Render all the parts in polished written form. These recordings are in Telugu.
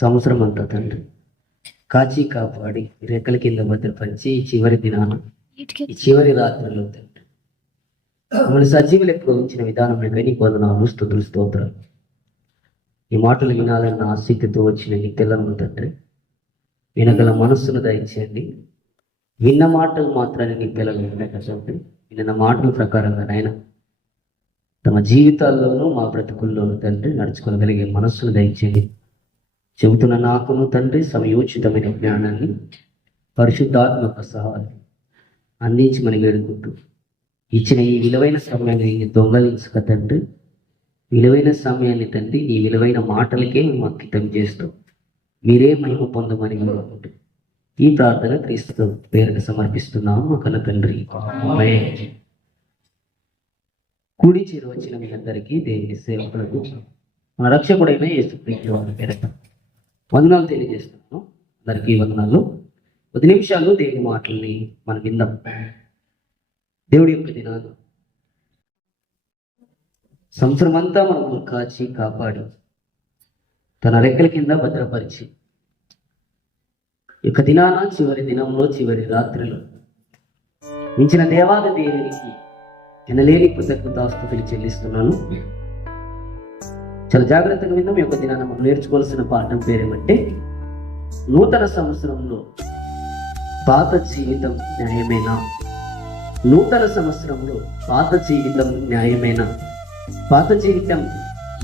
సంవత్సరం అంతా తండ్రి కాచి కాపాడి రెక్కల కింద భద్రపరిచి ఈ చివరి దినాన ఈ చివరి రాత్రిలో తండ్రి మమ్మల్ని సజీవులు ఎక్కువ ఉంచిన విధానం నీకు వందనాలు, స్తుతులు, స్తోత్రాలు. ఈ మాటలు వినాలన్న ఆసక్తితో వచ్చిన నీ పిల్లలను తండ్రి వినగల మనస్సును దయచేయండి. విన్న మాటలు మాత్రాన్ని నీ పిల్లలు వినకండి. విన్న మాటల ప్రకారంగా నాయన తమ జీవితాల్లోనూ మా బ్రతుకుల్లోనూ తండ్రి నడుచుకోగలిగే మనస్సును దయచేయండి. చెబుతున్న నాకును తండ్రి సమయోచితమైన జ్ఞానాన్ని పరిశుద్ధాత్మక సహాయం అందించమని వేడుకుంటూ ఇచ్చిన ఈ విలువైన సమయాన్ని దొంగలించక తండ్రి, విలువైన సమయాన్ని తండ్రి ఈ విలువైన మాటలకే మేము అంకితం చేస్తూ మీరే మహిమ పొందమని కోరుకుంటూ ఈ ప్రార్థన క్రీస్తు పేరుకు సమర్పిస్తున్నాము మా కన్న తండ్రి. ఆమేన్. కూడి చేరి వచ్చిన మీ అందరికీ దేవుని సేవకులకు మన రక్షకుడైన యేసుక్రీస్తు వారి పేరిట వందనాలు తెలియజేస్తున్నాను. అందరికీ వందనాలు. 10 నిమిషాలు దేవుని మాటల్ని మనం విందాం. దేవుడి యొక్క దినాలు సంవత్సరం అంతా మనము కాచి కాపాడి తన రెక్కల కింద భద్రపరిచి యొక్క దినాన చివరి దినంలో చివరి రాత్రిలో మించిన దేవాది దేవునికి తినలేని కృతజ్ఞతాస్తుతులు చెల్లిస్తున్నాను. చాలా జాగ్రత్తగా విందాం. ఈ యొక్క దినాన మనం నేర్చుకోవాల్సిన పాఠం పేరేమంటే నూతన సంవత్సరంలో పాత జీవితం న్యాయమేనా? నూతన సంవత్సరంలో పాత జీవితం న్యాయమేనా? పాత జీవితం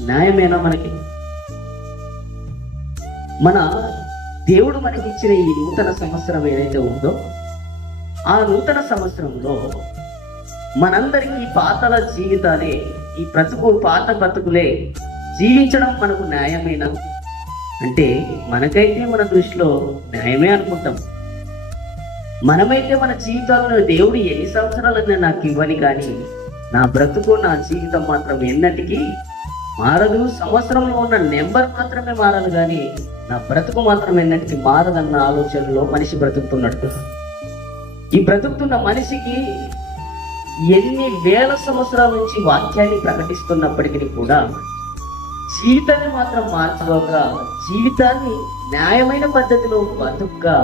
న్యాయమేనా? మనకి మన దేవుడు మనకి ఇచ్చిన ఈ నూతన సంవత్సరం ఏదైతే ఉందో ఆ నూతన సంవత్సరంలో మనందరికీ పాతల జీవితాలే, ఈ పాత బ్రతుకులే జీవించడం మనకు న్యాయమేనా అంటే మనకైతే మన దృష్టిలో న్యాయమే అనుకుంటాం. మనమైతే మన జీవితాల్లో దేవుడు ఎన్ని సంవత్సరాలన్నా నాకు ఇవ్వని కానీ నా బ్రతుకు నా జీవితం మాత్రం ఎన్నటికీ మారదు. సంవత్సరంలో ఉన్న నెంబర్ మాత్రమే మారాలి కానీ నా బ్రతుకు మాత్రం ఎన్నటికీ మారదన్న ఆలోచనలో మనిషి బ్రతుకుతున్నట్టు. ఈ బ్రతుకుతున్న మనిషికి ఎన్ని వేల సంవత్సరాల నుంచి వాక్యాన్ని ప్రకటిస్తున్నప్పటికీ కూడా జీవితాన్ని మాత్రం మార్చుకోక జీవితాన్ని న్యాయమైన పద్ధతిలో బతుకుగా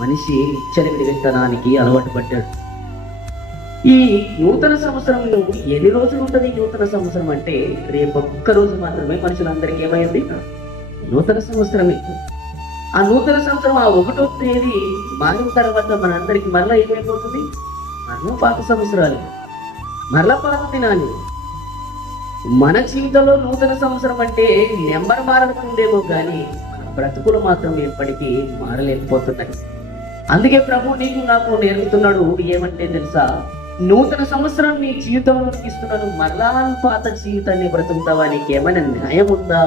మనిషి విచ్చలవిడి విత్తనానికి అలవాటు పడ్డాడు. ఈ నూతన సంవత్సరం ఎన్ని రోజులు ఉంటుంది? నూతన సంవత్సరం అంటే రేపు ఒక్క రోజు మాత్రమే మనుషులందరికీ ఏమైంది? నూతన సంవత్సరమే. ఆ నూతన సంవత్సరం ఆ 1వ తేదీ మారిన తర్వాత మనందరికి మరలా ఏమైపోతుంది? మరలా పాత సంవత్సరాలు, మరలా పాత దినాలు. మన జీవితంలో నూతన సంవత్సరం అంటే నెంబర్ మారకుందేమో కానీ మన బ్రతుకులు మాత్రం ఎప్పటికీ మారలేకపోతున్నాయి. అందుకే ప్రభు నీకు నాకు నేర్పుతున్నాడు ఏమంటే తెలుసా, నూతన సంవత్సరం నీ జీవితంలో ఇస్తున్నాను, మరలా పాత జీవితాన్ని బ్రతుకుతావా? నీకు ఏమైనా న్యాయం ఉందా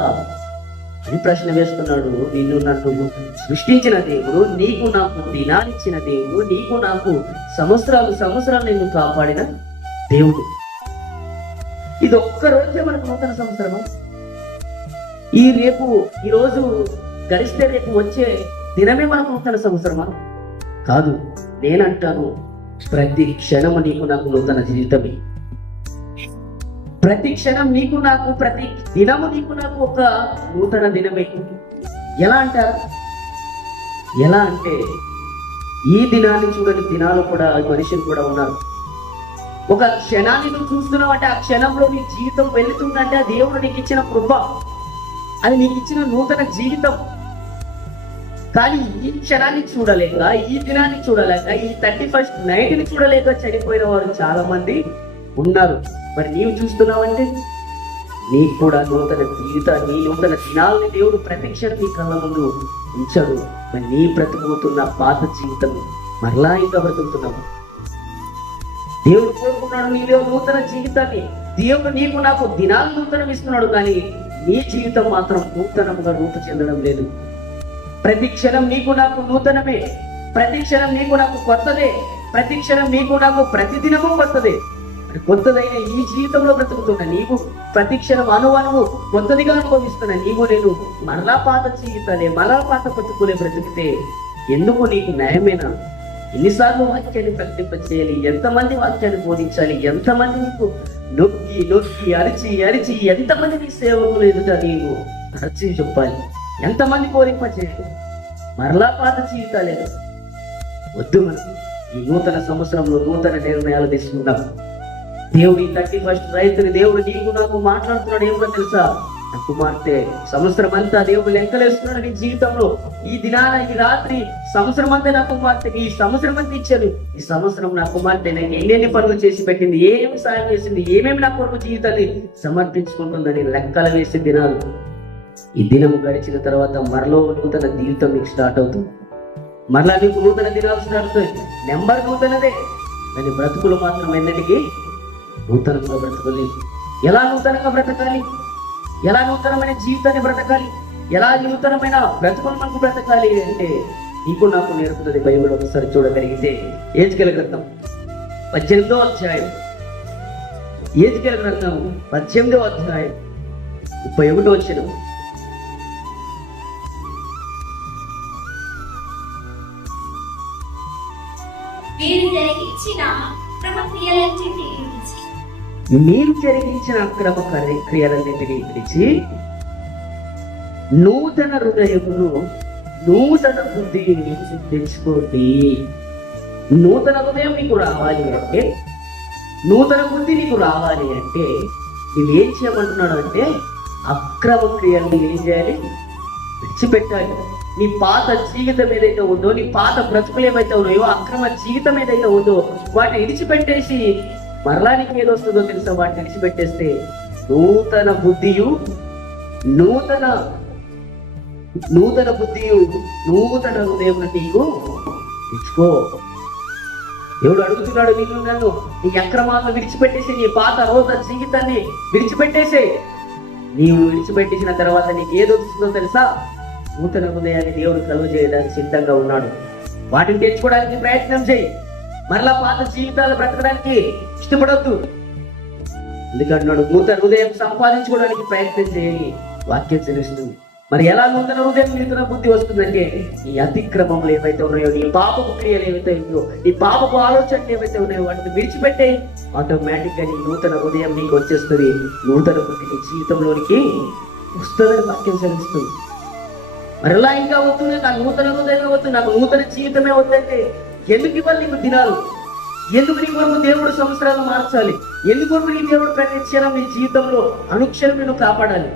అని ప్రశ్న వేస్తున్నాడు. నిన్ను నన్ను సృష్టించిన దేవుడు, నీకు నాకు దినాన్నిచ్చిన దేవుడు, నీకు నాకు సంవత్సరాలు నిన్ను కాపాడిన దేవుడు. ఇది ఒక్క రోజే మనకు నూతన సంవత్సరమా? ఈ రోజు గడిస్తే రేపు వచ్చే దినమే మనకు నూతన సంవత్సరమా? కాదు. నేనంటాను ప్రతి క్షణము నీకు నాకు నూతన జీవితమే. ప్రతి క్షణం నీకు నాకు, ప్రతి దినము నీకు నాకు ఒక నూతన దినమే. ఎలా అంటారు? ఎలా అంటే ఈ దినాన్ని చూడని దినాలు కూడా మనుషులు కూడా ఉన్నారు. ఒక క్షణాన్ని నువ్వు చూస్తున్నావు అంటే ఆ క్షణంలో నీ జీవితం వెళుతుందంటే ఆ దేవుడు నీకు ఇచ్చిన కృప, అది నీకు ఇచ్చిన నూతన జీవితం. కానీ ఈ క్షణాన్ని చూడలేక, ఈ దినాన్ని చూడలేక, ఈ 31st నైట్ని చూడలేక చనిపోయిన వారు చాలా మంది ఉన్నారు. మరి నీవు చూస్తున్నావంటే నీకు కూడా నూతన జీవితాన్ని, నూతన దినాలని దేవుడు ప్రతి క్షణం నీ కళ్ళ ముందు ఉంచాడు. మరి నీ బ్రతుకుతున్న పాత జీవితం మరలా ఇంకా బ్రతుకుతున్నావు. దేవుడు కోరుకున్నాడు నీలో నూతన జీవితాన్ని. దేవుడు నీకు నాకు దినాలు నూతనం ఇస్తున్నాడు కానీ నీ జీవితం మాత్రం నూతనంగా రూపు చెందడం లేదు. ప్రతి క్షణం నీకు నాకు నూతనమే, ప్రతి క్షణం నీకు నాకు కొత్తదే, ప్రతి క్షణం నీకు నాకు ప్రతి దినము కొత్తదే. కొత్తదైన ఈ జీవితంలో బ్రతుకుతున్నా నీవు ప్రతి క్షణం అనువనువు కొత్తదిగా అనుభవిస్తున్నా నేను మరలా పాత జీవితాలే, మరలా పాత బ్రతుకులే బ్రతికితే ఎందుకు నీకు న్యాయమేనా? ఎన్నిసార్లు వాక్యాన్ని ప్రకటింపచేయాలి? ఎంతమంది వాక్యాన్ని బోధించాలి? ఎంతమంది నీకు నొక్కి నొక్కి అరిచి అరిచి ఎంతమంది నీ సేవకులు ఎదుట నీవు అరిచి చెప్పాలి? ఎంతమంది కోరింపచేయదు, మరలా పాత జీవితాలే వద్దు. మనం ఈ నూతన సంవత్సరంలో నూతన నిర్ణయాలు తీసుకుందాం. దేవుడు ఈ 31st రైతుని దేవుడు నీకు నాకు మాట్లాడుతున్నాడు. ఏమో తెలుసా, నా కుమార్తె సంవత్సరం అంతా దేవుడు లెక్కలేస్తున్నాడు నీ జీవితంలో. ఈ దినాన ఈ రాత్రి సంవత్సరం అంతా నా కుమార్తెకి ఈ సంవత్సరం అంతా ఇచ్చాను. ఈ సంవత్సరం నా కుమార్తె నాకు ఎన్నెన్ని పనులు చేసి పెట్టింది, ఏమేమి సాయం చేసింది, ఏమేమి నా కొరకు జీవితాన్ని సమర్పించుకుంటుందని లెక్కలు వేసే దినాలు. ఈ దినము గడిచిన తర్వాత మరలో నూతన జీవితం నీకు స్టార్ట్ అవుతుంది. మరలా నీకు నూతన దినాలు స్టార్ట్ అవుతాయి. నెంబర్ నూతనదే, కానీ బ్రతుకులు మాత్రం ఎన్నటికీ నూతనంగా బ్రతకలేదు. ఎలా నూతనంగా బ్రతకాలి, ఎలా నూతనమైన జీవితాన్ని బ్రతకాలి, ఎలా నూతనమైన బ్రతుకులు మనకు బ్రతకాలి అంటే నీకు నాకు నేర్పుతుంది బైబిల్. ఒకసారి చూడగలిగితే ఏజ్కేలు గ్రంథం 18వ అధ్యాయం, ఏజ్కేలు గ్రంథం 18వ అధ్యాయం 31వ వచనం. మీరు జరిగించిన అక్రమ క్రియలన్నింటినీ విడిచి నూతన హృదయమును నూతన బుద్ధిని తెచ్చుకోండి. నూతన హృదయం నీకు రావాలి అంటే, నూతన బుద్ధి నీకు రావాలి అంటే నువ్వేం చేయమంటున్నాడు అంటే అక్రమ క్రియలను ఏం చేయాలి, విడిచిపెట్టాలి. నీ పాత జీవితం ఏదైతే ఉందో, నీ పాత బ్రతుకులు ఏవైతే ఉన్నాయో, అక్రమ జీవితం ఏదైతే ఉందో వాటిని విడిచిపెట్టేసి మరలా నీకు ఏదొస్తుందో తెలుసా, వాటిని విడిచిపెట్టేస్తే నూతన బుద్ధియు నూతన హృదయం నీకు తెచ్చుకో. దేవుడు అడుగుతున్నాడు నిన్ను నన్ను, నీ అక్రమాలను విడిచిపెట్టేసి నీ పాత రోజు జీవితాన్ని విడిచిపెట్టేసే. నీవు విడిచిపెట్టేసిన తర్వాత నీకు ఏదొస్తుందో తెలుసా, నూతన హృదయాన్ని దేవుడు కలుగ చేయడానికి సిద్ధంగా ఉన్నాడు. వాటిని తెచ్చుకోవడానికి ప్రయత్నం చేయి. మరలా పాత జీవితాలు బ్రతకడానికి ఇష్టపడద్దు. ఎందుకంటున్నాడు నూతన హృదయం సంపాదించుకోవడానికి ప్రయత్నం చేయని వాక్యం తెలుస్తుంది. మరి ఎలా నూతన హృదయం నూతన బుద్ధి వస్తుందంటే ఈ అతిక్రమములు ఏవైతే ఉన్నాయో, నీ పాపపు క్రియలు ఏవైతే ఉన్నాయో, నీ పాపపు ఆలోచనలు ఏవైతే ఉన్నాయో వాటిని విడిచిపెట్టే ఆటోమేటిక్ గా నీ నూతన హృదయం నీకు వచ్చేస్తుంది. నూతన బుద్ధి నీ జీవితంలోనికి వస్తుందని వాక్యం తెలుస్తుంది. మరి ఎలా ఇంకా వస్తుంది, నాకు నూతన హృదయమే వద్దు, నాకు నూతన జీవితమే వద్దంటే ఎందుకు ఇవ్వాలి నీకు దినాలు? ఎందుకు నీ కొరకు దేవుడు సంవత్సరాలు మార్చాలి? ఎందుకు నీ దేవుడు ప్రతి క్షణం నీ జీవితంలో అనుక్షణం నేను కాపాడాలి?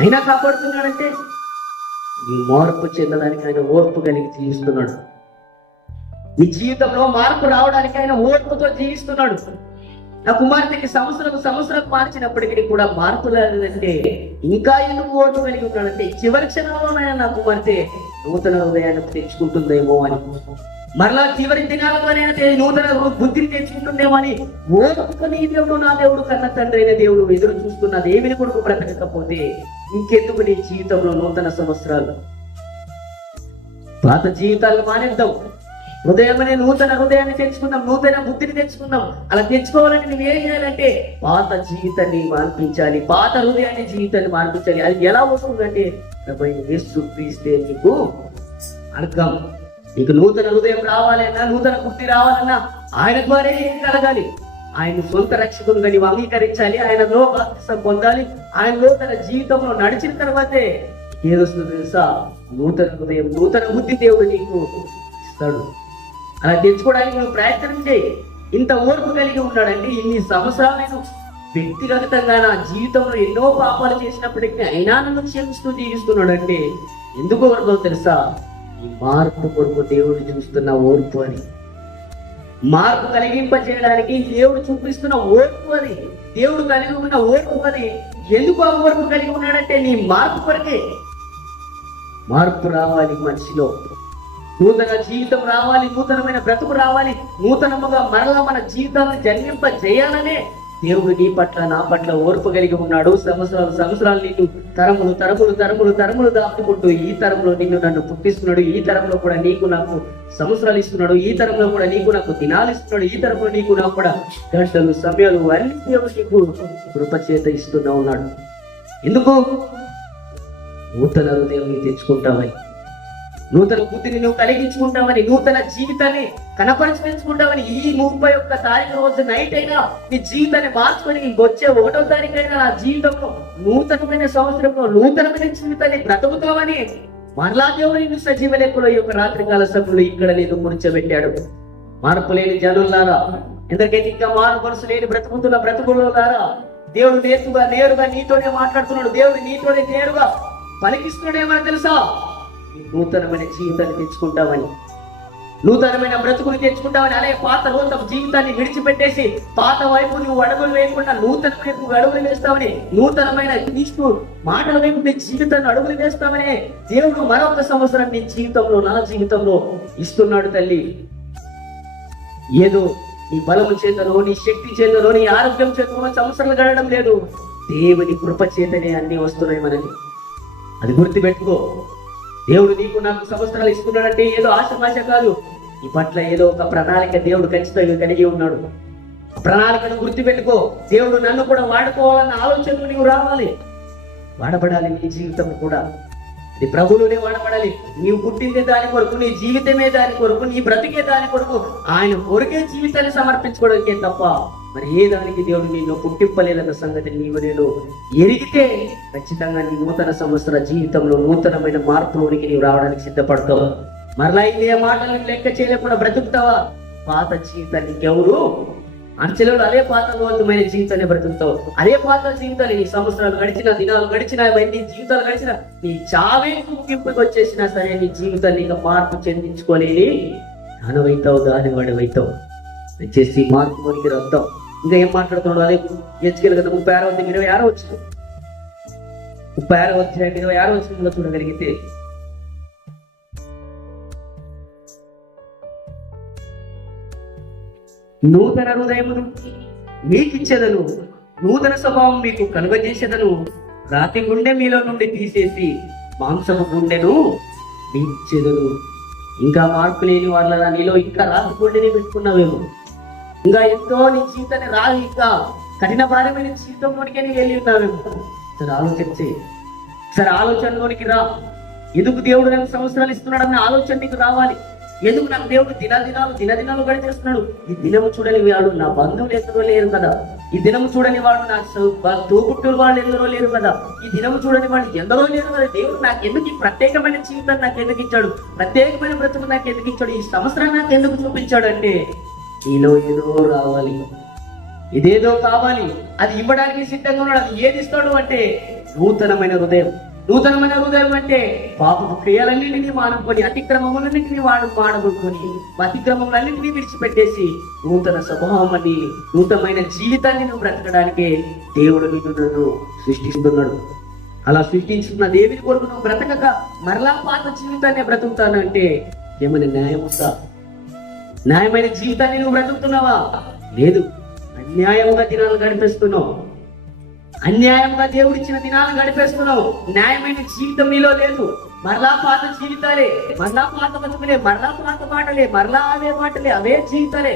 అయినా కాపాడుతున్నాడంటే నీ మార్పు చెందడానికి ఆయన ఓర్పు కలిగి జీవిస్తున్నాడు. నీ జీవితంలో మార్పు రావడానికి ఆయన ఓర్పుతో జీవిస్తున్నాడు. నా కుమార్తెకి సంవత్సరాలు మార్చినప్పటికీ కూడా మార్పు లేదంటే ఇంకా ఎందుకు ఓర్పు కలిగి ఉన్నాడంటే చివరి క్షణంలోనైనా నా కుమార్తె నూతన హృదయాన్ని తెచ్చుకుంటుందేమో అని, మరలా చివరి దినాలలోనైనా నూతన బుద్ధిని తెచ్చుకుంటుందేమో అని ఓర్పు నీ దేవుడు నా దేవుడు కన్న తండ్రి అయిన దేవుడు ఎదురు చూస్తున్నది. ఏమిని కొడుకు బ్రతకకపోతే ఇంకెందుకు నీ జీవితంలో నూతన సంవత్సరాలు? పాత జీవితాలు మానేద్దాం. హృదయం అనే నూతన హృదయాన్ని తెచ్చుకుందాం, నూతన బుద్ధిని తెచ్చుకుందాం. అలా తెచ్చుకోవాలని నువ్వేం చేయాలంటే పాత జీవితాన్ని మార్పించాలి, పాత హృదయాన్ని జీవితాన్ని మార్పించాలి. అది ఎలా వస్తుందంటే యేసు క్రీస్తే నీకు మార్గం. నీకు నూతన హృదయం రావాలన్నా, నూతన బుద్ధి రావాలన్నా ఆయన ద్వారా ఏం కలగాలి? ఆయన సొంత రక్షకుడుగా నీవు అంగీకరించాలి, ఆయనలో బాప్తిసం పొందాలి. ఆయనలో తన జీవితంలో నడిచిన తర్వాతే ఏదొస్తుందో తెలుసా, నూతన హృదయం నూతన బుద్ధి దేవుడు నీకు ఇస్తాడు. అలా తెచ్చుకోవడానికి నువ్వు ప్రయత్నం చేయి. ఇంత ఓర్పు కలిగి ఉన్నాడంటే ఇన్ని సంవత్సరాలు నేను వ్యక్తిగతంగా నా జీవితంలో ఎన్నో పాపాలు చేసినప్పటికీ అయినా నన్ను క్షమిస్తూ జీవిస్తున్నాడంటే ఎందుకు వరదో తెలుసా, ఈ మార్పు కొరకు దేవుడు చూస్తున్న ఓర్పు అని. మార్పు కలిగింపజేయడానికి దేవుడు చూపిస్తున్న ఓర్పు అది, దేవుడు కలిగి ఉన్న ఓర్పు అది. ఎందుకు ఆ ఓర్పు కలిగి ఉన్నాడంటే నీ మార్పు కొరకే. మార్పు రావాలి మనిషిలో, నూతన జీవితం రావాలి, నూతనమైన బ్రతుకు రావాలి, నూతనముగా మరలా మన జీవితాన్ని జన్మింపజేయాలనే దేవుడు నీ పట్ల నా పట్ల ఓర్పు కలిగి ఉన్నాడు. సంవత్సరాలు నిన్ను తరములు దాటుకుంటూ ఈ తరంలో నిన్ను నన్ను పుట్టిస్తున్నాడు. ఈ తరంలో కూడా నీకు నాకు సంవత్సరాలు ఇస్తున్నాడు. ఈ తరంలో కూడా నీకు నాకు దినాలు ఇస్తున్నాడు. ఈ తరంలో నీకు నాకు కూడా గంటలు సమయాలు అన్ని దేవుడు నీకు కృపచేత ఇస్తూనే ఉన్నాడు. ఎందుకు? నూతన హృదయం తెచ్చుకుంటామని. నూతన బుద్ధిని నువ్వు కలిగించుకుంటావని, నూతన జీవితాన్ని కనపరిచుకుంటావని, ఈ 31 తారీఖు రోజు నైట్ అయినా నీ జీవితాన్ని మార్చుకొని వచ్చే 1వ తారీఖు నా జీవితంలో నూతనమైన సంవత్సరంలో నూతనమైన జీవితాన్ని బ్రతుకుతావని మరలా దేవుడు నిన్ను సజీవ లెక్కలో ఈ యొక్క రాత్రికాల సమయంలో ఇక్కడ నేను కూర్చోబెట్టాడు. మార్పు లేని జనులారా, ఎందుకైతే ఇంకా మారు మనసు లేని బ్రతుకుతున్న బ్రతుకులారా, దేవుడు నేరుగా నీతోనే మాట్లాడుతున్నాడు. దేవుడు నీతోనే నేరుగా పలికిస్తున్నాడు. ఏమని తెలుసా? నూతనమైన జీవితాన్ని తెచ్చుకుంటామని, నూతనమైన బ్రతుకుని తెచ్చుకుంటామని. అలాగే పాత రోజు జీవితాన్ని విడిచిపెట్టేసి పాత వైపు నువ్వు అడుగులు వేయకుండా నూతన వైపు అడుగులు వేస్తామని, నూతనమైన క్రీస్తు మాటల వైపు నీ జీవితాన్ని అడుగులు వేస్తామని దేవుడు మరొక సంవత్సరం నీ జీవితంలో, నా జీవితంలో ఇస్తున్నాడు తల్లి. ఏదో నీ బలము చేతలో, నీ శక్తి చేతలో, నీ ఆరోగ్యం చేతలో సంవత్సరాలు గడడం లేదు. దేవుని కృప చేతనే అన్ని వస్తున్నాయి మనకి. అది గుర్తుపెట్టుకో. దేవుడు నీకు నాకు సంవత్సరాలు ఇస్తున్నాడంటే ఏదో ఆశమాశ కాదు. ఈ పట్ల ఏదో ఒక ప్రణాళిక దేవుడు ఖచ్చితంగా కలిగి ఉన్నాడు. ప్రణాళికను గుర్తుపెట్టుకో. దేవుడు నన్ను కూడా వాడుకోవాలన్న ఆలోచనలు నీవు రావాలి. వాడబడాలి నీ జీవితం కూడా. ఇది ప్రభువులోనే వాడబడాలి. నీవు పుట్టిందే దాని కొరకు, నీ జీవితమే దాని కొరకు, నీ బ్రతికే దాని కొరకు, ఆయన కొరకే జీవితాన్ని సమర్పించుకోవడానికే తప్ప మరి ఏ దానికి దేవుడు నిన్ను పుట్టింపలేదన్న సంగతి నీవు నేను ఎరిగితే ఖచ్చితంగా నీ నూతన సంవత్సర జీవితంలో నూతనమైన మార్పులోనికి నీవు రావడానికి సిద్ధపడతావు. మరలా ఇదే మాటలను లెక్క చేయలేకుండా బ్రతుకుతావా? పాత జీవితాన్ని ఎవరు అంచెలు అదే పాతమైన జీవితాన్ని బ్రతుకుతావు. అదే పాత జీవితాన్ని నీ సంవత్సరాలు గడిచిన, దినాలు గడిచిన, నీ జీవితాలు గడిచిన, నీ చావే ముగింపుకి వచ్చేసినా సరే నీ జీవితాన్ని ఇంకా మార్పు చెందించుకోలేని దానివైతావు, దాని వాడివైతావు. వచ్చేసి మార్పు మనకి రద్దాం. ఇంకా ఏం మాట్లాడుతున్నాడు? అదే హెచ్కెల్ కదా 36 వచ్చిన 26 వచ్చిన చూడగలిగితే, నూతన హృదయమును మీకిచ్చేదను, నూతన స్వభావం మీకు కలుగజేసేదను, రాతి గుండె మీలో నుండి తీసేసి మాంసపు గుండెను మీకిచ్చేదను. ఇంకా మార్పు లేని వాళ్ళ నీలో ఇంకా రాతి గుండెని పెట్టుకున్నావేమో, ఇంకా ఎంతో నీ జీవితాన్ని రాదు, ఇంకా కఠిన భారమైన జీవితంలోనికే నీ వెళ్ళి ఉన్నావేమో. సరే ఆలోచించి, సరే ఆలోచనలోనికి రా. ఎందుకు దేవుడు నాకు సంవత్సరాలు ఇస్తున్నాడన్న ఆలోచన నీకు రావాలి. ఎందుకు నాకు దేవుడు దినదినాలు గడిచేస్తున్నాడు? ఈ దినము చూడని వాడు నా బంధువులు ఎందరో లేరు కదా, ఈ దినము చూడని వాడు నా తోబుట్టులు వాళ్ళు ఎందరో లేరు కదా, ఈ దినము చూడని వాడు ఎందరో లేరు కదా. దేవుడు నాకు ఎందుకు ఈ ప్రత్యేకమైన జీవితాన్ని నాకు ఎందుకు ఇచ్చాడు? ప్రత్యేకమైన బ్రతుకు నాకు ఎందుకు ఇచ్చాడు? ఈ సంవత్సరాన్ని నాకు ఎందుకు చూపించాడు అంటే నీలో ఏదో రావాలి, ఇదేదో కావాలి. అది ఇవ్వడానికి సిద్ధంగా ఉన్నాడు. అది ఏది ఇస్తాడు అంటే నూతనమైన హృదయం. నూతనమైన హృదయం అంటే పాపపు క్రియలన్నింటినీ మానుకొని, అతిక్రమములన్నింటినీ మానుకొని, అతిక్రమములన్నింటినీ విడిచిపెట్టేసి నూతన స్వభావం అని, నూతనమైన జీవితాన్ని నువ్వు బ్రతకడానికే దేవుడు నిన్ను సృష్టిస్తున్నాడు. అలా సృష్టించుకున్న దేవుని కొరకు నువ్వు బ్రతకక మరలా పాత జీవితాన్ని బ్రతుకుతానంటే ఏమైనా న్యాయం ఉందా? న్యాయమైన జీవితాన్ని నువ్వు బ్రతుకుతున్నావా? లేదు. అన్యాయంగా దినాలు గడిపేస్తున్నావు. అన్యాయంగా దేవుడిచ్చిన దినాలు గడిపేస్తున్నావు. న్యాయమైన జీవితం నీలో లేదు. మరలా పాత జీవితాలే, మరలా పాత బతుకులే, మరలా పాత మాటలే, మరలా అవే మాటలే, అవే జీవితాలే.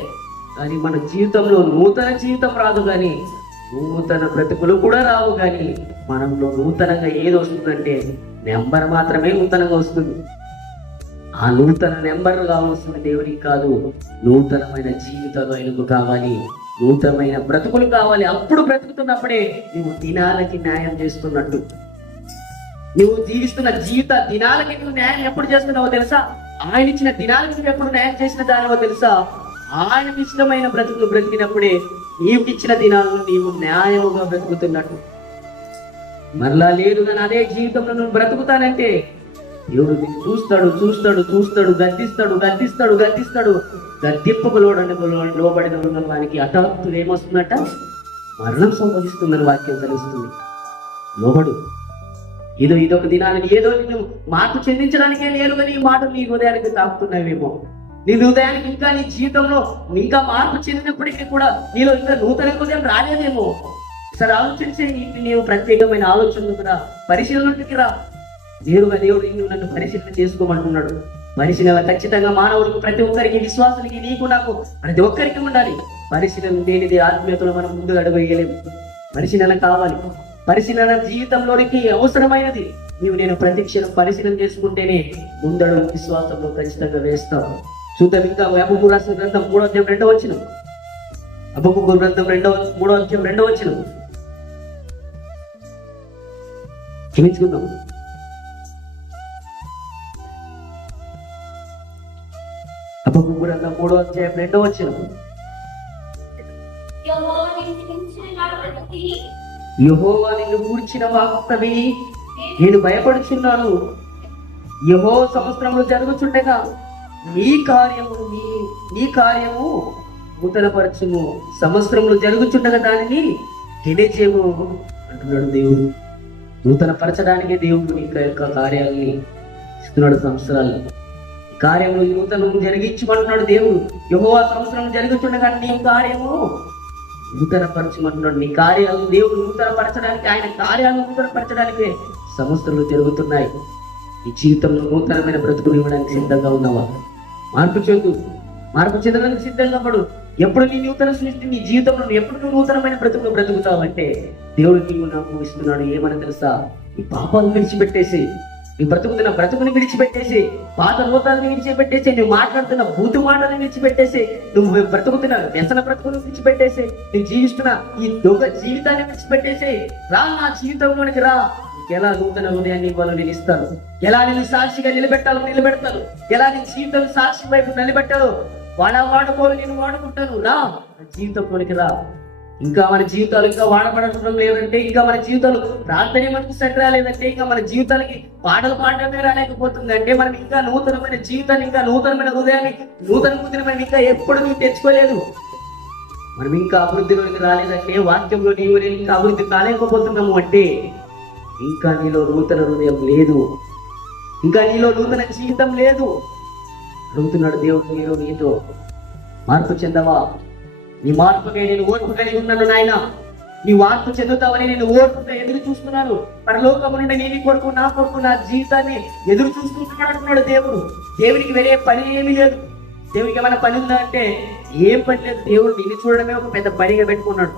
కానీ మన జీవితంలో నూతన జీవితం రాదు, కానీ నూతన బ్రతుకులు కూడా రావు. కానీ మనంలో నూతనంగా ఏది వస్తుందంటే నెంబర్ మాత్రమే నూతనంగా వస్తుంది. ఆ నూతన నెంబర్ కావాల్సిన దేవుడికి కాదు, నూతనమైన జీవితాలు ఆయనకు కావాలి, నూతనమైన బ్రతుకులు కావాలి. అప్పుడు బ్రతుకుతున్నప్పుడే నువ్వు దినాలకి న్యాయం చేస్తున్నట్టు. నువ్వు జీవిస్తున్న దినాలకి నువ్వు న్యాయం ఎప్పుడు చేస్తున్నావో తెలుసా? ఆయన ఇచ్చిన దినాలకి నువ్వు ఎప్పుడు న్యాయం చేసిన దానివో తెలుసా? ఆయనకు ఇష్టమైన బ్రతుకులు బ్రతికినప్పుడే నీవు ఇచ్చిన దినాలను నీవు న్యాయముగా బ్రతుకుతున్నట్టు. మరలా లేదు కానీ అదే జీవితంలో నువ్వు బ్రతుకుతానంటే దేవుడు చూస్తాడు, గద్దిస్తాడు. గద్దింపుకు లోబడిన వానికి హఠాత్తుగా ఏమొస్తుందట? మరణం సంభవిస్తుందని వాక్యం తెలుస్తుంది. లోబడు. ఇదొక దినాన్ని ఏదో నిన్ను మార్పు చెందించడానికే లేదు, కానీ ఈ మాట నీ హృదయానికి తాకుతున్నావేమో. నీ హృదయానికి ఇంకా నీ జీవితంలో ఇంకా మార్పు చెందినప్పటికీ కూడా నీలో ఇంకా నూతన హృదయం రాలేదేమో. సరే ఆలోచించి నీవు ప్రత్యేకమైన ఆలోచనలకు రా, పరిశీలనకి రా. దేవుడు నన్ను పరిశీలన చేసుకోమంటున్నాడు. పరిశీలన ఖచ్చితంగా మానవుడికి, ప్రతి ఒక్కరికి, విశ్వాసానికి, నీకు నాకు ప్రతి ఒక్కరికి ఉండాలి. పరిశీలన లేనిది ఆత్మీయతలో మనం ముందు అడుగు వేయలేము. పరిశీలన కావాలి. పరిశీలన జీవితంలోనికి అవసరమైనది. నేను ప్రతి క్షణం పరిశీలన చేసుకుంటేనే ముందడుగు విశ్వాసంలో ఖచ్చితంగా వేస్తాను. చూద్దాం ఇంకా హబక్కూకు రాసిన గ్రంథం 3వ అధ్యాయం 2వ వచనం. హబక్కూకు గ్రంథం 3వ అధ్యాయం 2వ వచనం. క్షమించుకుందాం. హబక్కూకు గ్రంథం 3వ అధ్యాయం 2వ వచనం. యెహోవా నిన్ను మించిన వాడెవరు? యెహోవా నిన్ను గూర్చిన వార్త విని నేను భయపడుచున్నాను. యెహోవా సంవత్సరంలో జరుగుచుండగా నీ కార్యము నూతనపరచుము. సంవత్సరంలో జరుగుచుండగా దానిని తెలియజేయము అంటున్నాడు దేవుడు. నూతన పరచడానికే దేవుడు నీ యొక్క కార్యాలని ఇస్తున్నాడు. సంవత్సరాలు కార్యములు నూతనం జరిగించమంటున్నాడు దేవుడు. యెహోవా సంవత్సరం జరుగుతుండగా నీ కార్యము నూతనపరచమంటున్నాడు. నీ కార్యాలను దేవుడు నూతనపరచడానికి, ఆయన కార్యాలను నూతనపరచడానికి సంవత్సరాలు జరుగుతున్నాయి. ఈ జీవితంలో నూతనమైన బ్రతుకుని ఇవ్వడానికి సిద్ధంగా ఉన్నావా? మార్పు చెందడానికి సిద్ధంగా పడు. ఎప్పుడు నీ నూతన సృష్టి నీ జీవితంలో ఎప్పుడు నువ్వు నూతనమైన బ్రతుకులు బ్రతుకుతావంటే దేవుడు నీవు నాకు ఇస్తున్నాడు. ఏమని తెలుసా? ఈ పాపాలను విడిచిపెట్టేసి, నీ బ్రతుకుని విడిచిపెట్టేసి, పాత నూతనాన్ని విడిచిపెట్టేసి, నువ్వు మాట్లాడుతున్న బూతు మాటలను విడిచిపెట్టేసి, నువ్వు బ్రతుకుతున్న వ్యసన బ్రతుకును విడిచిపెట్టేసి, నువ్వు జీవిస్తున్న ఈ దొంగ జీవితాన్ని విడిచిపెట్టేసి రా, నా జీవితంలోనికి రా. ఎలా నూతన హృదయాన్ని ఇవ్వాలో నేను ఇస్తాను. ఎలా నేను సాక్షిగా నిలబెడతాను. ఎలా నేను జీవితం సాక్షి వైపు నిలబెట్టాలో వాడుకోవాలి, నేను వాడుకుంటాను. రా, నా జీవితంలోనికి రా. ఇంకా మన జీవితాలు ఇంకా వాడబడటం లేదంటే, ఇంకా మన జీవితాలు ప్రార్థన మనకు సెట్ రాలేదంటే, ఇంకా మన జీవితాలకి పాటలు పాడటమే రాలేకపోతుందంటే, మనం ఇంకా నూతనమైన జీవితాన్ని, ఇంకా నూతనమైన హృదయాన్ని, నూతన బుద్ధిని మనం ఇంకా ఎప్పుడు మేము తెచ్చుకోలేదు. మనం ఇంకా అభివృద్ధిలోకి రాలేదంటే, వాక్యంలో నీవు నేను ఇంకా అభివృద్ధి కాలేకపోతున్నాము అంటే, ఇంకా నీలో నూతన హృదయం లేదు, ఇంకా నీలో నూతన జీవితం లేదు. అడుగుతున్నాడు దేవుడు నీతో, మార్పు చెందవా? నీ మార్పుకే నేను ఓర్పు కలిగి ఉన్నాను నాయన. నీ మార్పు చెందుతావని నేను ఓర్పుగా ఎదురు చూస్తున్నాను. పరలోకము నుండి నీ కొడుకు, నా కొడుకు, నా జీవితాన్ని ఎదురు చూస్తున్నాడు అంటున్నాడు దేవుడు. దేవునికి వేరే పని ఏమీ లేదు. దేవునికి ఏమైనా పని ఉందా అంటే ఏం పని లేదు. దేవుడు నిన్ను చూడడమే ఒక పెద్ద పనిగా పెట్టుకున్నాడు.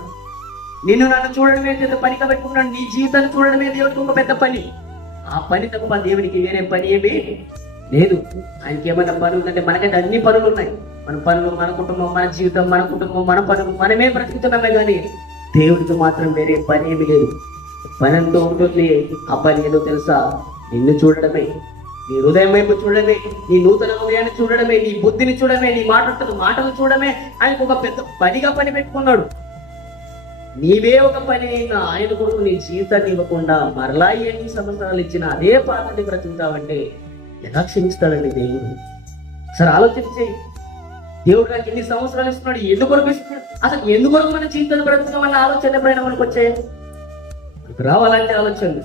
నన్ను చూడడమే పెద్ద పనిగా పెట్టుకున్నాడు. నీ జీవితాన్ని చూడడమే దేవుడికి ఒక పెద్ద పని. ఆ పని తప్ప దేవునికి వేరే పని ఏమీ లేదు. ఆయనకి ఏమైనా పని ఉందంటే, మనకంటే అన్ని పనులు ఉన్నాయి. మన పనులు, మన కుటుంబం, మన జీవితం, మన కుటుంబం, మన పనులు, మనమే బ్రతుకుతున్నామే కానీ దేవుడికి మాత్రం వేరే పని ఏమీ లేదు. పని ఎంతో ఉంటుంది. ఆ పని ఏదో తెలుసా? నిన్ను చూడడమే, నీ హృదయం వైపు చూడడమే, నీ నూతన హృదయాన్ని చూడడమే, నీ బుద్ధిని చూడడమే, నీ మాట్లాడుతున్న మాటలు చూడడమే ఆయనకు ఒక పెద్ద పనిగా పని పెట్టుకున్నాడు. నీవే ఒక పని అయినా ఆయన కొడుకు నీ జీవితాన్ని ఇవ్వకుండా మరలా ఎన్ని సంవత్సరాలు ఇచ్చినా అదే పాతని బ్రతుకుతావంటే ఎలా క్షమిస్తాడండి దేవుడు? సరే ఆలోచించి, దేవుడు నాకు ఎన్ని సంవత్సరాలు ఇస్తున్నాడు, ఎందుకొరకు ఇస్తున్నాడు, అసలు ఎందుకొరకు మన జీవితాన్ని బ్రతుకుతామన్న ఆలోచన ఎప్పుడైనా మనకు వచ్చాయి? రావాలంటే ఆలోచనలు.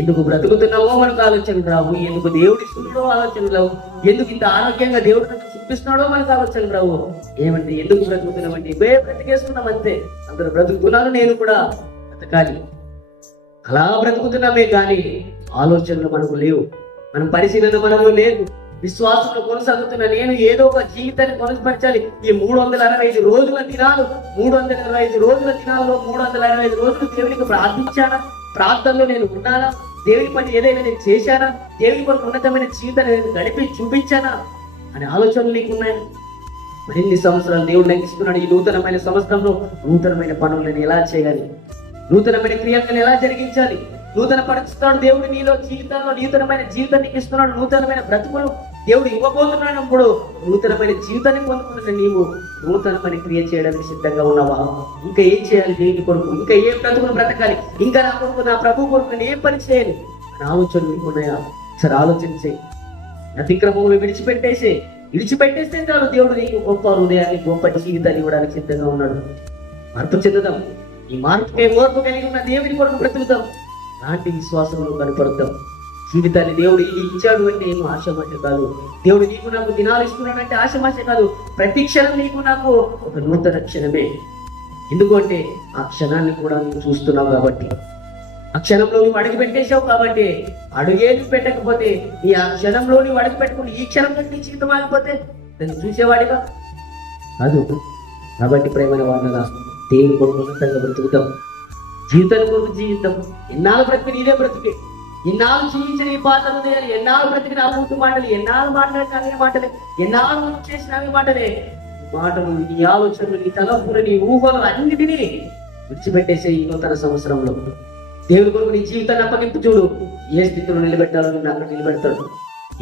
ఎందుకు బ్రతుకుతున్నామో మనకు ఆలోచనలు రావు. ఎందుకు దేవుడు ఇస్తున్నాడో ఆలోచనలు రావు. ఎందుకు ఇంత ఆరోగ్యంగా దేవుడు నాకు చూపిస్తున్నాడో మనకు ఆలోచనలు రావు. ఏమంటే ఎందుకు బ్రతుకుతున్నామంటే ఇవే బ్రతికేస్తున్నాం అంతే. అందరూ బ్రతుకుతున్నారు, నేను కూడా బ్రతకాలి. అలా బ్రతుకుతున్నామే కానీ ఆలోచనలు మనకు లేవు. మనం పరిశీలన మనలో లేదు. విశ్వాసంలో కొనసాగుతున్న నేను ఏదో ఒక జీవితాన్ని కొనసాగించాలి. ఈ 365 రోజుల దినాలు, 365 రోజుల దినాల్లో 365 రోజులు దేవునికి ప్రార్థించానా? ప్రార్థనలో నేను ఉన్నానా? దేవుని పని ఏదైనా నేను చేశానా? దేవుని కొరకు ఉన్నతమైన జీవితాన్ని నేను గడిపి చూపించానా అనే ఆలోచనలు నీకున్నాయి. మరిన్ని సంవత్సరాలు దేవుడు నాకు ఇస్తున్నాడు. ఈ నూతనమైన సంవత్సరంలో నూతనమైన పనులు నేను ఎలా చేయాలి, నూతనమైన క్రియలను ఎలా జరిగించాలి, నూతన పరుస్తున్నాడు దేవుడు నీలో జీవితంలో. నూతనమైన జీవితాన్ని ఇస్తున్నాడు, నూతనమైన బ్రతుకులు దేవుడు ఇవ్వబోతున్నాడు. నూతనమైన జీవితాన్ని పొందుకుంటున్న నీవు నూతనమైన క్రియ చేయడానికి సిద్ధంగా ఉన్నావా? ఇంకా ఏం చేయాలి దేవుని కొరకు? ఇంకా ఏ బ్రతుకును బ్రతకాలి? ఇంకా నా కొరకు, నా ప్రభు కొరకు నేను ఏం పని చేయాలి అని ఆలోచనలు నీకున్నాయా? సరే ఆలోచించే. అతిక్రమములు విడిచిపెట్టేస్తే చాలు, దేవుడు నీకు గొప్ప హృదయాన్ని, గొప్ప జీవితాన్ని ఇవ్వడానికి సిద్ధంగా ఉన్నాడు. మార్పు చెందుదాం. ఈ మార్పుకే ఓర్పు కలిగి ఉన్న దేవుని కొరకు బ్రతుకుతాం. లాంటి విశ్వాసంలో కనపడతాం. జీవితాన్ని దేవుడు ఇది ఇచ్చాడు అంటే ఏమో ఆశమాష కాదు. దేవుడు నీకు నాకు దినాలు ఇస్తున్నాడంటే ఆశమాష కాదు. ప్రతి క్షణం నీకు నాకు ఒక నూతన క్షణమే. ఎందుకంటే ఆ క్షణాన్ని కూడా నువ్వు చూస్తున్నావు కాబట్టి, ఆ క్షణంలో నువ్వు అడుగు పెట్టేశావు కాబట్టి. అడుగేది పెట్టకపోతే ఈ ఆ క్షణంలో నువ్వు అడుగు పెట్టుకుని ఈ క్షణంలో నీ జీవితం ఆగిపోతే దాన్ని చూసేవాడిగా కాదు. కాబట్టి ప్రేమైన వాళ్ళగా దేవుని కొరకు ఉన్నతంగా బ్రతుకుతాం. జీవితాన్ని కొరకు జీవితం. ఎన్నాళ్ళు బ్రతికి నీదే బ్రతికే. ఎన్నాళ్ళు జీవించిన ఈ పాత హృదయాలు, ఎన్నాళ్ళు బ్రతికిన అమూర్తి మాటలు, ఎన్నాళ్ళు మాట్లాడిన అవే మాటలే, ఎన్నాళ్ళు చేసిన అవే మాటలే. మాటలు, నీ ఆలోచనలు, నీ తలపులు, నీ ఊహలు అన్నిటినీ విడిచిపెట్టేసే ఈ నూతన సంవత్సరంలో దేవుడి కొరకు నీ జీవితాన్ని అప్పగింపు. చూడు, ఏ స్థితిలో నిలబెట్టాలో నేను అక్కడ నిలబెడతాడు.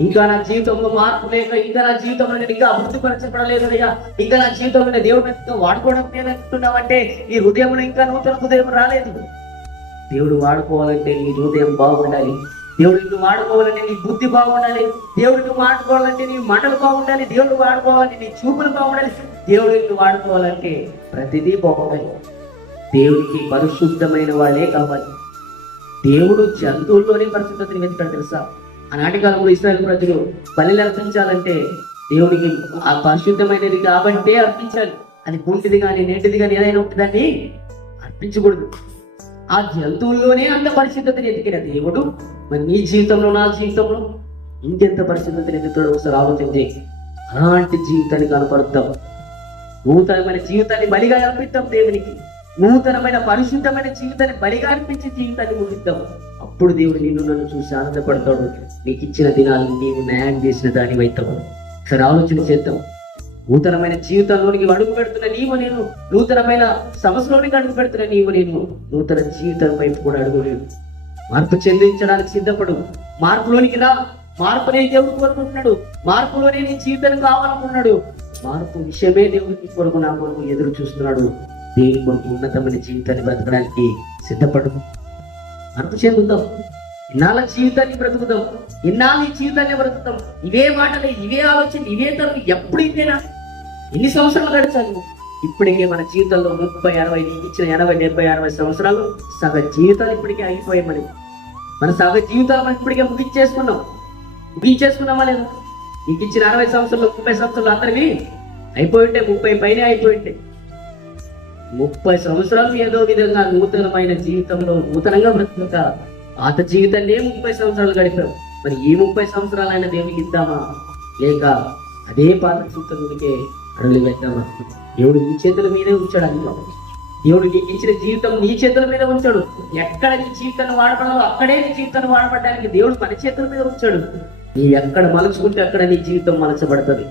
ఇంకా నా జీవితంలో మార్పు లేక, ఇంకా నా జీవితంలో నేను ఇంకా అభివృద్ధి పరచబడలేదు అయ్యా, ఇంకా నా జీవితంలో నేను దేవుడిని వాడుకోవడం నేను అంటున్నావంటే ఈ హృదయంలో ఇంకా నూతన హృదయం రాలేదు. దేవుడు వాడుకోవాలంటే నీ హృదయం బాగుండాలి. దేవుడు నువ్వు వాడుకోవాలంటే నీ బుద్ధి బాగుండాలి. దేవుడు నువ్వు వాడుకోవాలంటే నీ మాటలు బాగుండాలి. దేవుడు వాడుకోవాలంటే నీ చూపులు బాగుండాలి. దేవుడు నువ్వు వాడుకోవాలంటే ప్రతిదీ బాగుండాలి. దేవుడికి పరిశుద్ధమైన వాళ్ళే కావాలి. దేవుడు జంతువుల్లోనే పరిశుద్ధతని వెతుకాడు తెలుసా. ఆనాటి కాలంలో ఇశ్రాయేలు ప్రజలు బలిని అర్పించాలంటే దేవుడికి ఆ పరిశుద్ధమైనది కాబట్టే అర్పించాలి. అది కుంటిది కానీ నేటిది కానీ ఏదైనా ఒకదాన్ని అర్పించకూడదు. ఆ జంతువుల్లోనే అంత పరిశుద్ధతని ఎతికిన దేవుడు మరి నీ జీవితంలో, నా జీవితంలో ఇంకెంత పరిశుద్ధతని ఎదుగుతాడో ఒకసారి ఆలోచించి అలాంటి జీవితాన్ని కనపరుద్దాం. నూతనమైన జీవితాన్ని బలిగా అర్పిద్దాం దేవునికి. నూతనమైన పరిశుద్ధమైన జీవితాన్ని బలిగా అర్పించే జీవితాన్ని ముగిద్దాం. అప్పుడు దేవుడు నిన్ను నన్ను చూసి ఆనందపడతాడు. నీకు ఇచ్చిన దినాలు నీవు న్యాయం చేసిన దాని అవుతావు. సరే ఆలోచన చేద్దాం. నూతనమైన జీవితంలోనికి అడుగు పెడుతున్న నీవు నేను, నూతనమైన సమస్యలోనికి అడుగు పెడుతున్న నీవు నేను, నూతన జీవితం వైపు కూడా అడుగులేవు. మార్పు చెందించడానికి సిద్ధపడు. మార్పులోనికి రా. మార్పునే దేవుడు కోరుకుంటున్నాడు. మార్పులోనే నీ జీవితం కావాలనుకున్నాడు. మార్పు విషయమే దేవుడికి కొరకు నా కొరకు ఎదురు చూస్తున్నాడు. దేవుని కొరకు ఉన్నతమైన జీవితాన్ని బ్రతకడానికి సిద్ధపడు. మార్పు చెందుతాం. ఇన్నాళ్ళ జీవితాన్ని బ్రతుకుతాం. ఇన్నాళ్ళు ఈ జీవితాన్ని బ్రతుకుతాం. ఇవే మాటలే, ఇవే ఆలోచన, ఇవే తరం. ఎప్పుడు ఇవేనా? ఎన్ని సంవత్సరాలు గడిచాలి? ఇప్పటికే మన జీవితంలో 30, 60, నీకు ఇచ్చిన 80, 70, 60 సంవత్సరాలు సగ జీవితాలు ఇప్పటికే అయిపోయాయి. మన సగ జీవితాలు మనం ఇప్పటికే ముగించేసుకున్నామా లేదా? నీకు ఇచ్చిన 60 సంవత్సరాలు, 30 సంవత్సరాలు అందరివి అయిపోయింటే 30 పైనే అయిపోయింటే 30 సంవత్సరాలు ఏదో విధంగా నూతనమైన జీవితంలో నూతనంగా బ్రతుకుత పాత జీవితాన్ని 30 సంవత్సరాలు గడిపాం. మరి ఈ 30 సంవత్సరాలైనా దేవునికి ఇద్దామా, లేక అదే పాత జీవితంలోకే అడుగులు పెట్టామా? దేవుడు నీ చేతుల మీదే ఉంచాడు. అన్ని దేవుడు నీకు ఇచ్చిన జీవితం నీ చేతుల మీద ఉంచాడు. ఎక్కడ నీ జీవితాన్ని వాడబడాలో అక్కడే నీ జీవితాన్ని వాడబడడానికి దేవుడు మన చేతుల మీద ఉంచాడు. నీ ఎక్కడ మలుచుకుంటే అక్కడ నీ జీవితం మలచబడుతుంది.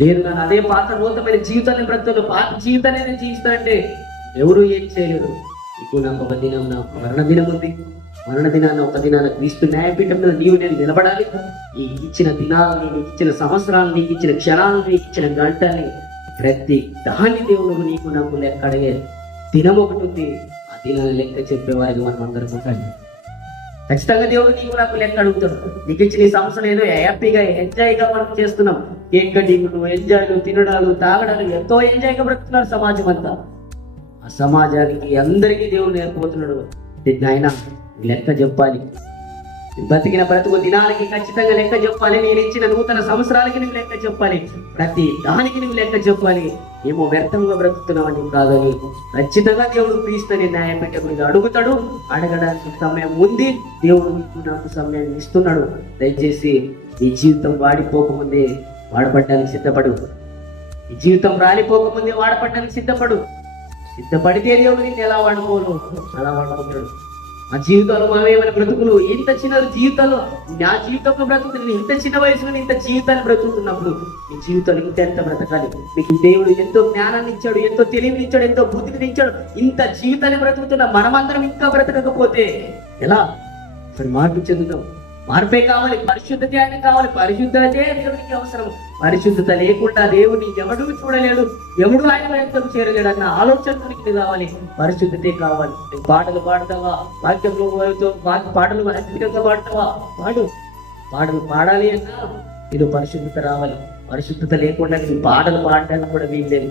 లేదు ನಾನು అదే పాత నూతనమైన జీవితాన్ని బ్రతుకుతాను, పాత జీవితాన్ని నేను జీవిస్తానంటే ఎవరు ఏం చేయలేరు. ఇప్పుడు నాకు ఒక దినం, నాకు మరణ దినం ఉంది. మరణ దినాన్ని ఒక దినాన్ని క్రీస్తు న్యాయపీఠం మీద నీవు నేను నిలబడాలి. ఈ ఇచ్చిన దినాలని, నీకు ఇచ్చిన సంవత్సరాలు, నీకు ఇచ్చిన క్షణాలను, నీకు ఇచ్చిన గంటని, ప్రతి దాన్ని దేవుడు నీకు నాకు లెక్క అడిగే దినం ఒకటి ఉంది. ఆ దినాన్ని లెక్క చెప్పేవారికి మనం అందరం ఉంటాయి. ఖచ్చితంగా దేవుడు నీకు నాకు లెక్క అడుగుతాడు. నీకు ఇచ్చిన ఈ సంవత్సరం ఏదో హ్యాపీగా ఎంజాయ్గా మనం చేస్తున్నాం. కేక్ కటింగ్లు, ఎంజాయ్లు, తినడాలు, తాగడాలు, ఎంతో ఎంజాయ్గా బ్రతుకుతున్నారు సమాజం అంతా. ఆ సమాజానికి అందరికీ దేవుడు నేర్పుతున్నాడు. ఆయన లెక్క చెప్పాలి. బతికిన బ్రతుకు దినాలకి ఖచ్చితంగా లెక్క చెప్పాలి. నేను ఇచ్చిన నూతన సంవత్సరాలకి నువ్వు లెక్క చెప్పాలి. ప్రతి దానికి నువ్వు లెక్క చెప్పాలి. ఏమో వ్యర్థంగా బ్రతుకుతున్నావని కాదని ఖచ్చితంగా దేవుడు క్రీస్తుని న్యాయపీఠకుడిగా అడుగుతాడు. అడగడానికి సమయం ఉంది. దేవుడు నాకు సమయాన్ని ఇస్తున్నాడు. దయచేసి నీ జీవితం వాడిపోకముందే వాడపడడానికి సిద్ధపడు. నీ జీవితం రాలిపోకముందే వాడపడడానికి సిద్ధపడు. సిద్ధపడితే దేవుడు నిన్ను ఎలా వాడుకోను అలా వాడుకుంటాడు. ఆ జీవితంలో మనమేమైనా బ్రతుకులు ఇంత చిన్న జీవితంలో, నా జీవితంలో బ్రతుకుతుంది ఇంత చిన్న వయసులో ఇంత జీవితాన్ని బ్రతుకుతున్నప్పుడు నీ జీవితంలో ఇంత బ్రతకాలి. మీకు దేవుడు ఎంతో జ్ఞానాన్ని ఇచ్చాడు, ఎంతో తెలివిని ఇచ్చాడు, ఎంతో బుద్ధిని ఇచ్చాడు. ఇంత జీవితాన్ని బ్రతుకుతున్న మనమందరం ఇంకా బ్రతకకపోతే ఎలా? మరి మార్పు చెందుతాం. మార్పే కావాలి, పరిశుద్ధత కావాలి. పరిశుద్ధతే దేవుడికి అవసరం. పరిశుద్ధత లేకుండా దేవుడిని ఎవడూ చూడలేడు, ఎవడు ఆయన వైపుకు చేరలేడు అన్న ఆలోచనకి కావాలి. పరిశుద్ధతే కావాలి. పాటలు పాడతావా? వాక్యంలో పాటలు అద్భుతంగా పాడతావా? పాటలు పాడాలి అన్నా ఇది పరిశుద్ధత రావాలి. పరిశుద్ధత లేకుండా నువ్వు పాటలు పాడడానికి కూడా వీల్లేదు.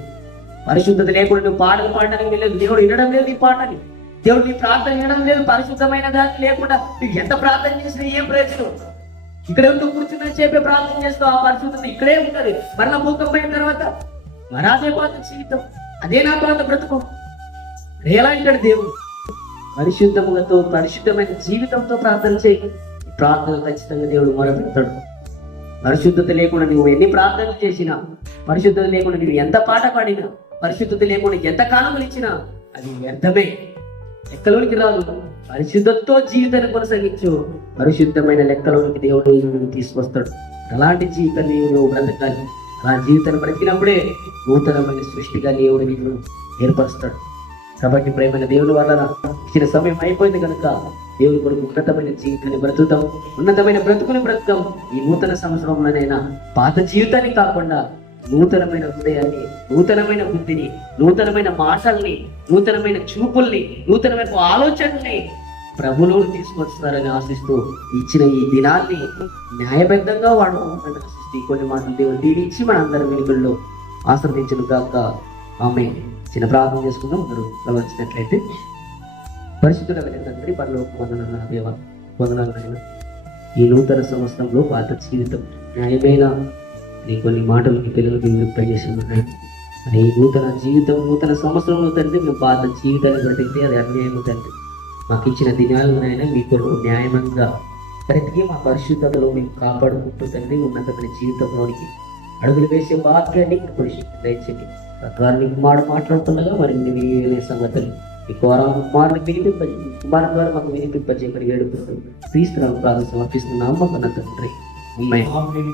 పరిశుద్ధత లేకుండా నువ్వు పాటలు పాడడానికి వీల్లేదు. దేవుడు వినడం లేదు ఈ పాటని. దేవుడు నీ ప్రార్థన వినడం లేదు. పరిశుద్ధమైన దాన్ని లేకుండా నువ్వు ఎంత ప్రార్థన చేసినా ఏం ప్రయోజనం? ఇక్కడే ఉంటూ కూర్చున్నా చెప్పే ప్రార్థన చేస్తావు. ఆ పరిశుద్ధత ఇక్కడే ఉంటుంది. మరణ భూకంపైన తర్వాత మరి అదే పాత జీవితం, అదే నా పాత బ్రతుకు. ఎలా అంటాడు దేవుడు? పరిశుద్ధములతో, పరిశుద్ధమైన జీవితంతో ప్రార్థన చేయి. ప్రార్థన ఖచ్చితంగా దేవుడు మొరపెడతాడు. పరిశుద్ధత లేకుండా నువ్వు ఎన్ని ప్రార్థనలు చేసినా, పరిశుద్ధత లేకుండా నువ్వు ఎంత పాట పాడినా, పరిశుద్ధత లేకుండా ఎంత కానుకలు ఇచ్చినా అది వ్యర్థమే. ఎక్కలోనికి రాదు. పరిశుద్ధతో జీవితాన్ని కొనసాగించు. పరిశుద్ధమైన లెక్కలోనికి దేవుడు నిన్ను తీసుకొస్తాడు. అలాంటి జీవితాన్ని నువ్వు బ్రతకాలి. అలా జీవితాన్ని బ్రతికినప్పుడే నూతనమైన సృష్టిగా దేవుడు నిన్ను ఏర్పరుస్తాడు. కాబట్టి ప్రేమైన దేవుని వల్ల ఇచ్చిన సమయం అయిపోయింది కనుక దేవుని కొరకు ఉన్నతమైన జీవితాన్ని బ్రతుకుతాం, ఉన్నతమైన బ్రతుకుని బ్రతుకుతాం. ఈ నూతన సంవత్సరంలోనైనా పాత జీవితాన్ని కాకుండా నూతనమైన హృదయాన్ని, నూతనమైన బుద్ధిని, నూతనమైన మాటల్ని, నూతనమైన చూపుల్ని, నూతనమైన ఆలోచనల్ని ప్రభులో తీసుకొస్తారని ఆశిస్తూ ఇచ్చిన ఈ దినాన్ని న్యాయబద్ధంగా వాడుకుంటారని ఆశిస్తూ కొన్ని మాటలు దేవుడు దీవించి మన అందరి వెలుగుల్లో ఆశ్రదించిన కాక ఆమె చిన్న ప్రార్థన చేసుకుందాం. అందరూ ప్రవర్తించినట్లయితే. పరిశుద్ధులైన తండ్రి, పరలోక వందనాలు దేవ, వందనాలైన ఈ నూతన సంవత్సరంలో పాత జీవితం న్యాయమైన నీ కొన్ని మాటలు మీ పిల్లలకు వినిపింపజేసి ఉన్నాయి. ఈ నూతన జీవితం, నూతన సంవత్సరంలో తండ్రి మేము పాత జీవితాన్ని బ్రతికితే అది అన్యాయం తండ్రి. మాకు ఇచ్చిన దినాలనైనా మీ కొరకు న్యాయమంగా ప్రతి మా పరిశుద్ధతలో మేము కాపాడుకుంటూ తండ్రి ఉన్నతమైన జీవితంలోనికి అడుగులు వేసే భాగ్యాన్ని పరిశుద్ధి దయచేయండి. ప్రకారం కుమారుడు మాట్లాడుతుండగా మరి వినే సంగతులు ఈ కుమారుని కుమారు ద్వారా మాకు వినిపింపజేయమని వేడుకుంటూ క్రీస్తునామమున ప్రార్థన సమర్పిస్తున్నాము మా కన్న తండ్రి. ఆమేన్.